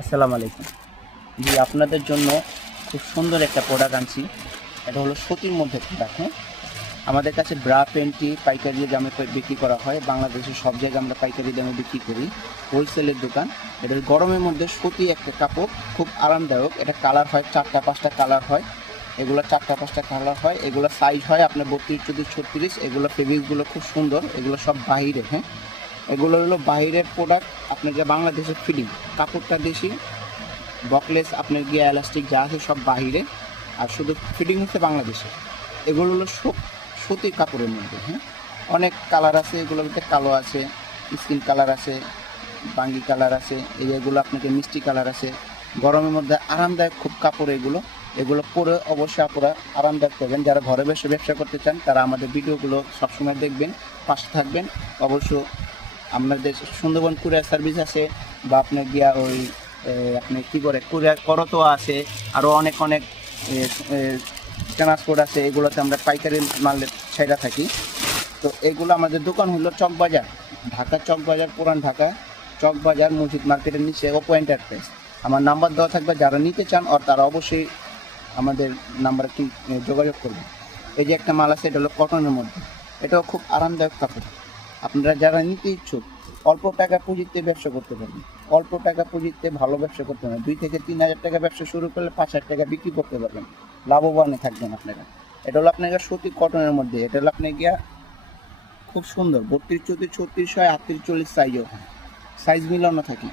আসসালামু আলাইকুম। জি, আপনাদের জন্য খুব সুন্দর একটা প্রোডাক্ট আনছি। এটা হলো সুতির মধ্যে প্রোডাক্ট। হ্যাঁ, আমাদের কাছে ব্রা প্যান্টি পাইকারি দামে বিক্রি করা হয়। বাংলাদেশের সব জায়গায় আমরা পাইকারি দামে বিক্রি করি, হোলসেলের দোকান। এটা গরমের মধ্যে সুতি একটা কাপড়, খুব আরামদায়ক। এটা কালার হয় 4টা 5টা কালার হয়। এগুলো 4টা 5টা কালার হয়। এগুলো সাইজ হয় আপনার 32 34 36। এগুলো ফেব্রিকগুলো খুব সুন্দর। এগুলো সব বাহিরে। হ্যাঁ, এগুলো হলো বাহিরের প্রোডাক্ট। আপনার যে বাংলাদেশের ফিটিং, কাপড়টা দেশি, বকলেস আপনার গিয়ে এলাস্টিক যা আছে সব বাহিরে, আর শুধু ফিটিং হচ্ছে বাংলাদেশে। এগুলো হলো সুতির কাপড়ের মধ্যে। হ্যাঁ, অনেক কালার আছে এগুলোর মধ্যে। কালো আছে, স্কিন কালার আছে, বাঙ্গি কালার আছে, এগুলো আপনাকে মিষ্টি কালার আছে। গরমের মধ্যে আরামদায়ক খুব কাপড় এগুলো। এগুলো পরে অবশ্যই আপনারা আরামদায়ক পাবেন। যারা ঘরে বসে ব্যবসা করতে চান তারা আমাদের ভিডিওগুলো সবসময় দেখবেন, পাশে থাকবেন। অবশ্য আমাদের সুন্দরবন কুরিয়ার সার্ভিস আছে, বা আপনার গিয়া ওই আপনি কী করে কুরিয়ার করতো আছে, আরও অনেক অনেক ট্রান্সপোর্ট আছে। এগুলোতে আমরা পাইকারি মাল ছেড়ে থাকি। তো এগুলো আমাদের দোকান হলো চকবাজার, ঢাকা চকবাজার, পুরান ঢাকা চকবাজার, মসজিদ মার্কেটের নিচে ওপো এন্টারপ্রাইজ। আমার নাম্বার দেওয়া থাকবে, যারা নিতে চান আর তারা অবশ্যই আমাদের নাম্বারে যোগাযোগ করবেন। এই যে একটা মাল আছে, এটা হলো কটনের মধ্যে। এটাও খুব আরামদায়ক কাপড়। আপনারা যারা নিতে ইচ্ছুক, অল্প টাকা পুঁজিতে ব্যবসা করতে পারবেন। অল্প টাকা পুঁজিতে ভালো ব্যবসা করতে পারবেন। 2 থেকে 3 হাজার টাকা ব্যবসা শুরু করলে 5 হাজার টাকা বিক্রি করতে পারবেন, লাভবানে থাকবেন আপনারা। এটা হলো আপনার সুতি কটনের মধ্যে। এটা হলো আপনার গিয়া খুব সুন্দর, 32 34 36 হয়, 38 40 সাইজও হয়, সাইজ মিলানো থাকে।